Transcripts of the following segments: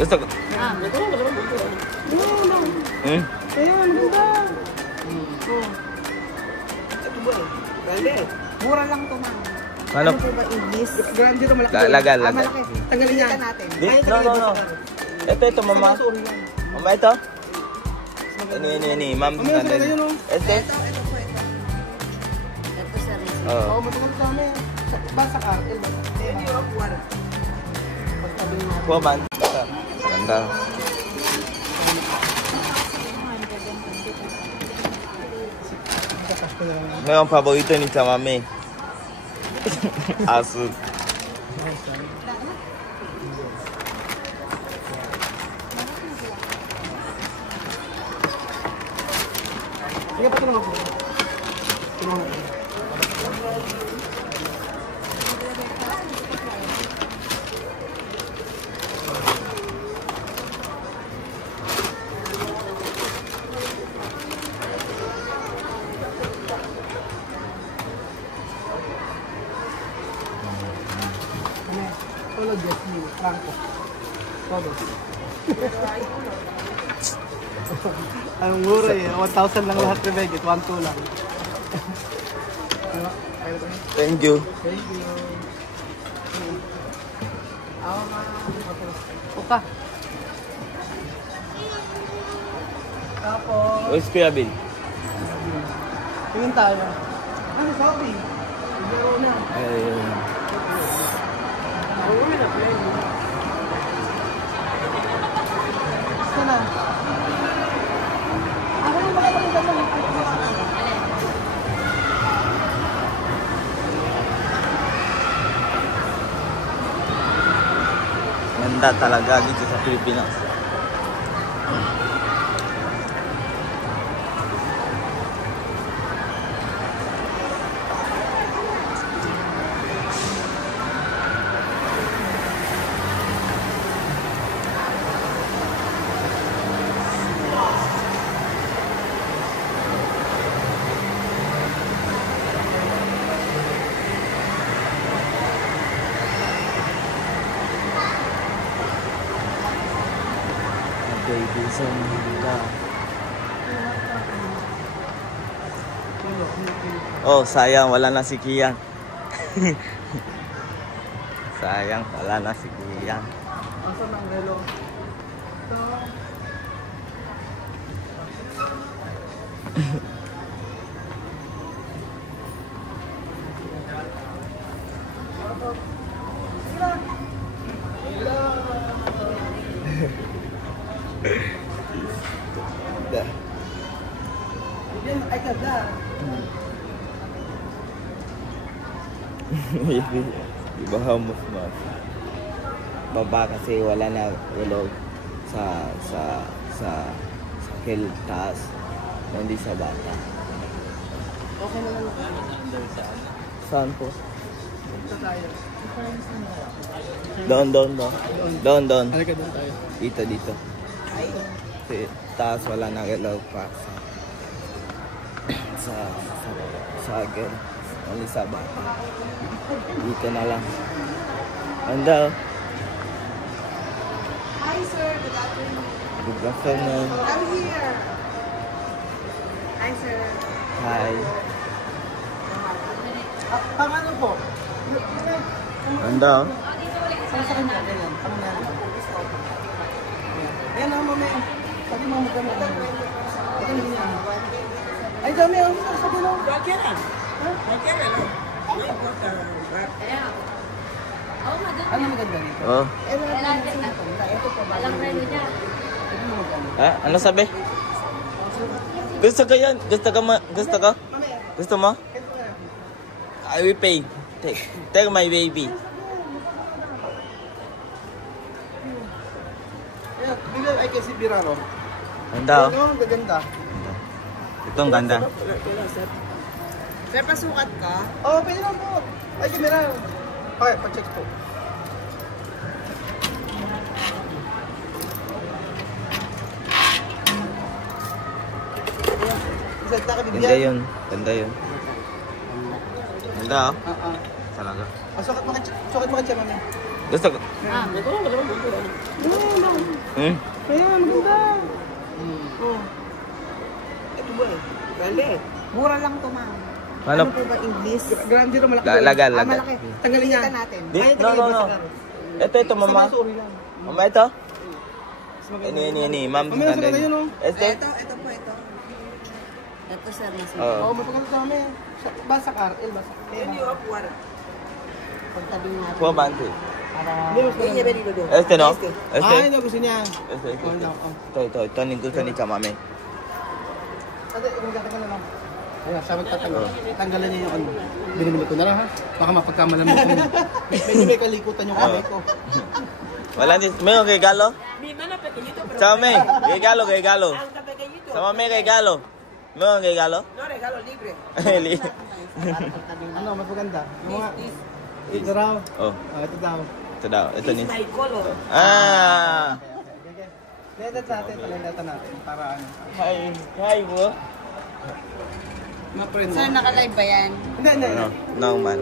Gusto ko. Hmm? Ayan, ganda. Ito ba eh? Grande. Mura lang ito, ma'am. Ano? po ba English? Grande ito, malaki. Lagal. Malaki. Tanggalin niya. Natin. No. Ito, mama. Mama, ito? Ini, ma'am. Ito? Oo, matagal sa amin. Basta cartel ba? Europe 1. Kuha ba? Ganda. Ngayon, paborito ni sa mami. Asus. Sige pa, tulungan ko. Tulungan ko. Todo Jessie, Franco. Todo. Ang mura eh. 1,000 lang lahat na Vegas. 1,2 lang. Thank you. Thank you. Oka. Tapos... Where's Kuya Bill? Tingin tayo. Ano, sorry. Laro na. Ayun. Gusto na. Ako yung makapaganda mo. Ganda talaga dito sa Pilipinas. Baby Sanda. Oh, sayang wala na si Kian. Sayang wala na si Kian. Asan ang relo? Dah. Yan ay kada. Ibahaw mo mas. Baba kasi wala na ulog sa taas. Hindi sa bata. Okay na lang. Saan po? Dito tayo. Doon. Halika doon tayo. Dito. Kasi taas wala na ilaw pa sa agad. Only sa bata. Dito na lang. Anda. Hi sir, good afternoon. Good afternoon. I'm here. Hi sir. Hi. Pang ano po? Anda. Saan sa kanya? Ganyan. Pangyari. Ayan ang mamaya. Sabi mo maganda. Ito na niya. Ay, dami ang sabi mo. Bakit na? Ano maganda dito? Oh. Ito po ba? Alam relo niya. Ano sabi? Gusto ko yan. Gusto ko? Gusto mo? I will pay. Take my baby. Bigyan ay kasi Biraro. Ganda. Ano? Gaganda. Ito ang ganda. Sir, pasukat ka? Oo, pwede lang po. Ay, kamera. Okay, pa-check po. Ganda yun. Ganda oh. Talaga. Sukat mo ka siya, mami. Gusto ko. Ito lang, Ayan, maganda. Oh. Ito ba eh? Galit. Mura lang to, ma'am. Ano? Ano po ba English? Grande na malaki. Lagal. Malaki. Tanggalin niya. Kita natin. Di, no. Ito, mama. Sorry lang. Mama, ito? Ini, ma'am. Mamaya sa yun, oh. Ito po. Ito, sir. Mas Oo, mapaganda sa amin. Basak RL, basak. Yan yung upward. pagtabi natin. Kuha bante. Para... Hindi niya pwede doon. Este, no? Ah, Este. ito gusto niya. Este. Oh, no, oh. Ito. Ito ang gusto ni Chamame. Ate, magtatanggal na lang. Ayan, siya magtatanggal. Tanggalan niya yung ano. Binimili ko na lang ha. Baka mapagkamalan mo kung medyo may kalikutan yung kamay ko. Wala din. Mayroong regalo? Mi mana pequeñito, pero... Chame, regalo. Hasta pequeñito. Sama may regalo. Mayroong regalo? No, regalo libre. Ano, mas maganda. Yung mga... Ito raw. Oh, Ah, ito daw. ito daw. Ito ni. It's my color. Ah! Ledat natin, talendatan natin para ano. Hi, bro. Ma-friend Sir, mo. naka-live ba yan? Hindi. No, man.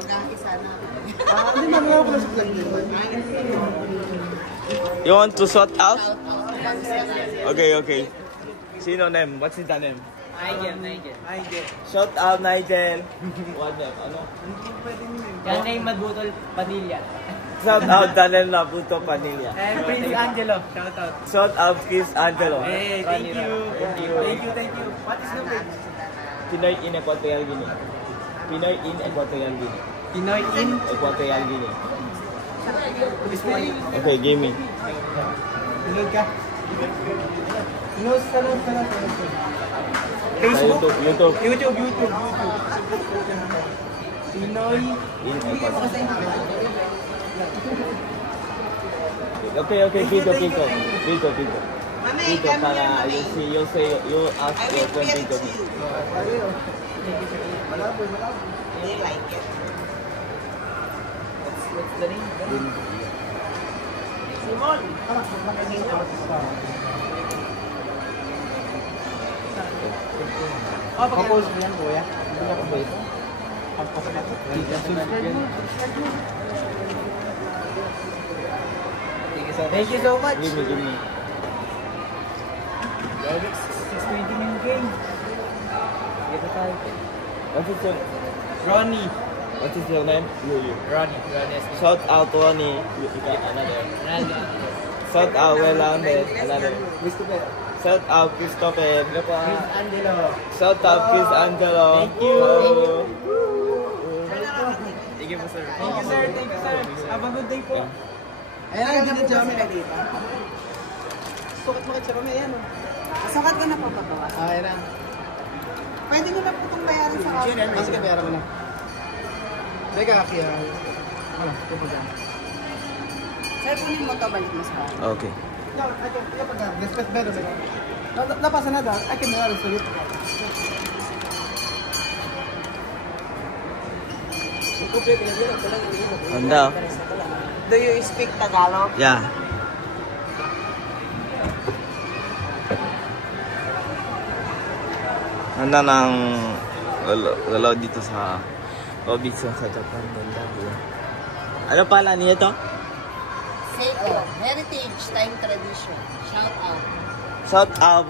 Mag-aakisa na. Ah, hindi man nga pala sa vlog din. You want to sort out? Shout out. Okay. Sino name? What's his name? Nigel. Shout out, Nigel. What name? Ano? Yan na yung Madbutol Padilla. Shout out, Daniel Nabuto Panilla. And Prince Angelo, shout out. Shout out, Chris Angelo. Hey, thank you. What is your name? Pinoy in Equatorial Guinea. Pinoy in Equatorial Guinea. Pinoy in Equatorial Guinea. Spelling. Okay, give me. Bilog ka. Nose ka lang. Sa YouTube. YouTube. Pinoy. In Equatorial. Okay, Pito. Mami, Pito, come here, para mami. you ask I your will friend create Pito. to you. They like it. What's the name? Simon. Pag-post mo yan, kuya. Hindi na ko ba ito? Pag-post na ito. Thank you so much. Give me. 620 na yung game. Dito tayo. Ronnie. What is your name? You. Ronnie. Shout out Ronnie. You got another. Ronaldo. Shout out Welande. Another. Christopher. Shout out Christopher. Prince Angelo. Shout out Chris Angelo. Thank you. Thank you po, sir. Thank you, sir. Have a good day po. Ayan ang hindi dyan kami dito. Sukat mo kay Charome, ayan o. Sukat ko na po pagawa. Ayan na. Pwede nyo na po itong bayaran sa counter. Mas ka bayaran mo na. Teka, kaya... Ano, ito po dyan. Sir, kunin mo ito, balik mo sa bahay. Okay. Respect better. Napasa na daw. I can do it. Handa. Do you speak Tagalog? Yeah. Handa ng lalo dito sa Robinson sa Japan. Ganda po. Ano pala niya ito? Seiko, Heritage Time Tradition. Shout out.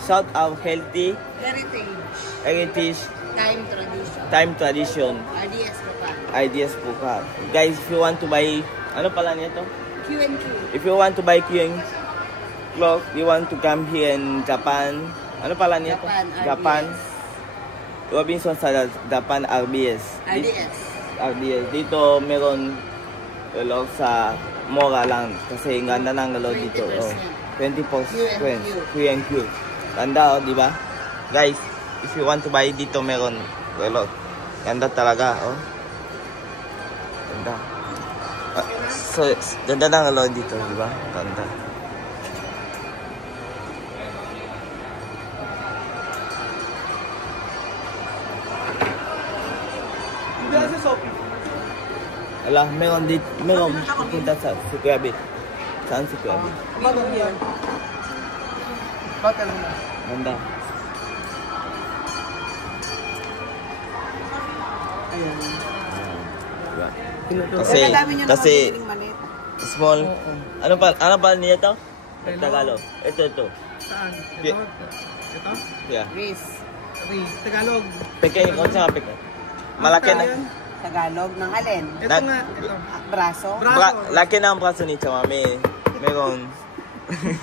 Shout out healthy Heritage heritage Time Tradition. time tradition. RDS po pa. Ideas po ka. Guys, if you want to buy, ano pala niya ito? Q&Q. If you want to buy QN cloth, you want to come here in Japan. Ano pala niya ito? Japan, Robinson sa Japan RBS. RDS. Dito meron lalo sa mura lang kasi ang ganda ng lalo dito. 20% Q&Q. Ganda di ba? Guys, if you want to buy dito meron lalo. Ganda talaga Ganda. So, ganda ng lalo dito, di ba? Ganda. Ala, meron pupunta sa si Kuya Bit. Saan si Kuya Bit? Bakit yan? Bakit na? Ganda. Ayan. Diba? Kasi Kasi Small. Oo. Ano pa niya to? Hello? Tagalog. Ito. Saan? Yeah. Ito? Yeah. Greece. Tagalog. Peking, kung saan peking? Malaki na. Yan. Tagalog ng alin? Ito nga. Ito. Braso? Laki na ang braso ni Chama. Meron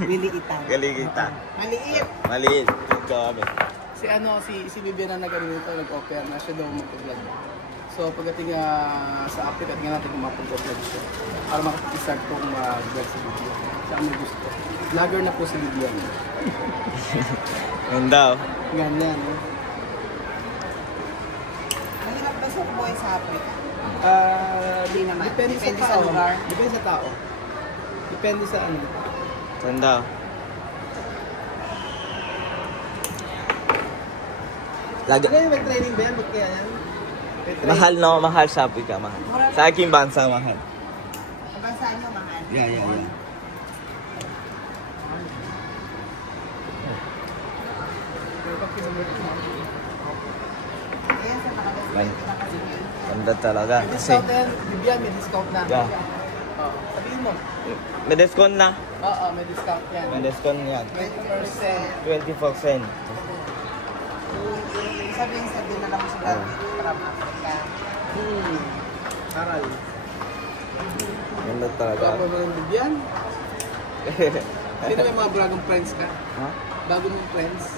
Liliitan. galigita. Maliit. Maliit. Chama. Si Vivian na nag-ganito, nag-offer na siya daw mag-vlog. So pagdating sa Africa, at nga natin kung mapag-vlog siya. Para makapag-start kong mag-vlog sa Vivian. Saan may gusto. Vlogger na po si Vivian. Ganda. Ganyan. Mahirap ba sa buhay sa Africa? Di naman. Depende sa Depende sa tao. lugar. Depende sa tao. Depende sa ano. Ganda. Lagi. Kaya may training ba yan? Ba't kaya yan? May training. Mahal no, mahal sa Africa, mahal. Sa aking bansa, mahal. Hanggang saan mo mahal? Yeah. Ayan sa nakadescribe na kasi yun. Ganda talaga. May Kasi, discount na yan. Vivian, may discount na. Yeah. Sabihin mo. may discount na. Oo, may discount yan. May discount yan. 20%. 20%. Sabihin sa dinala mo sa graduate from Africa. Aral. Ganda talaga. Bago mo yung Vivian? Sino may mga bagong friends ka? Ha? Bago mong friends?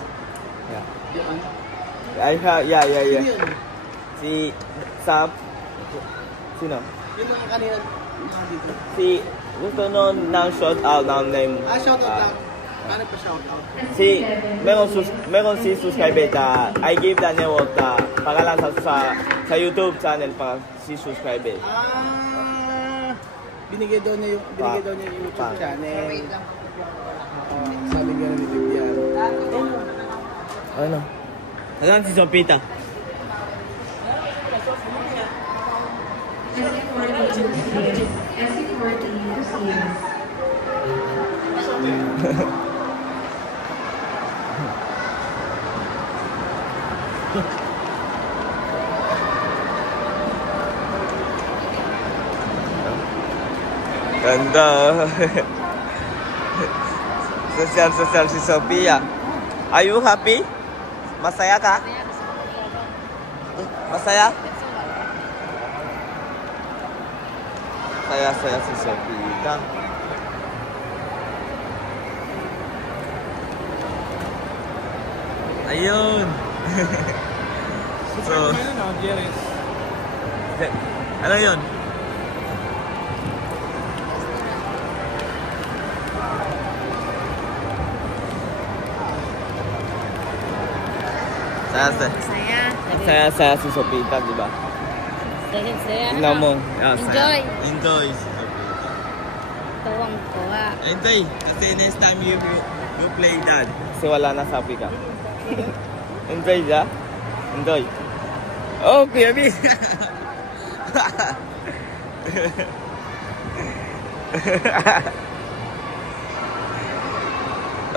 Yeah. Yan. Yeah. Sino yun? Si Sam. Sino? Yun ang kanina dito. Si gusto nun ng shout out ng name. Shoutout lang. Paano pa shoutout? Si meron si subscriber I give the name of the pangalan sa YouTube channel para si subscriber. Binigay daw niya yung YouTube channel. Wait lang. Sabi nga ni Vivian. Ano? Ayan si Sopita. Ganda. Social si Sophia. Are you happy? Masaya ka? Masaya? Saya si Sophia. Ayun. So, ano yun? Saya si Sopita, di ba? Saya. Tingnan mo. Enjoy. Enjoy si Sopita. Tuwang-tuwa. Enjoy. Kasi next time you play that. Kasi wala na sa Africa. Enjoy siya? Enjoy. Oh, Kuya B.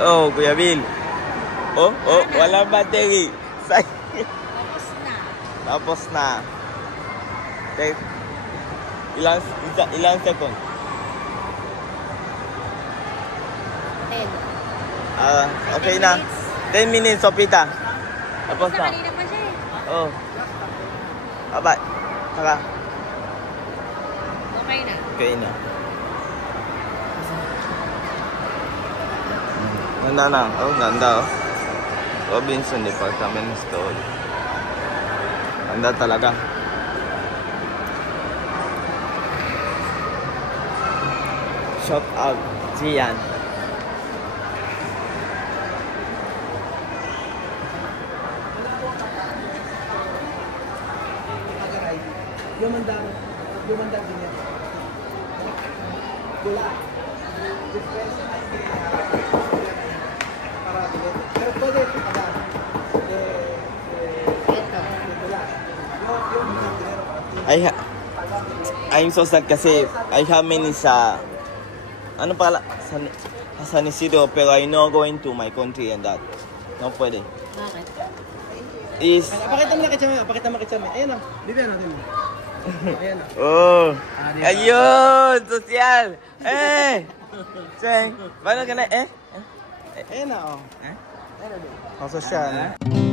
Oh, Kuya Bill. Oh, walang battery. Tapos na. Okay. Ilang second? 10. Okay na. 10 minutes, Sopita. Tapos na. Kanina pa siya eh. Oh. Aba. Saka. Okay na. Okay na. Ganda na. Oh, ganda oh. Robinson Department Store. Ganda talaga. Shout out Jian. Lumanda din yan. Gula. Pero pwede ito pala. I'm so sad kasi I have many sa ano pala sa Isidro pero I know going to my country and that. No pwede. Bakit? Is Pakita mo na kay Chame. Ayun na. Bibigyan natin mo. Ayan o. Oh. Diba? Ayun, sosyal. Cheng, paano ka na? Ayan na o. Eh? Ang sosyal.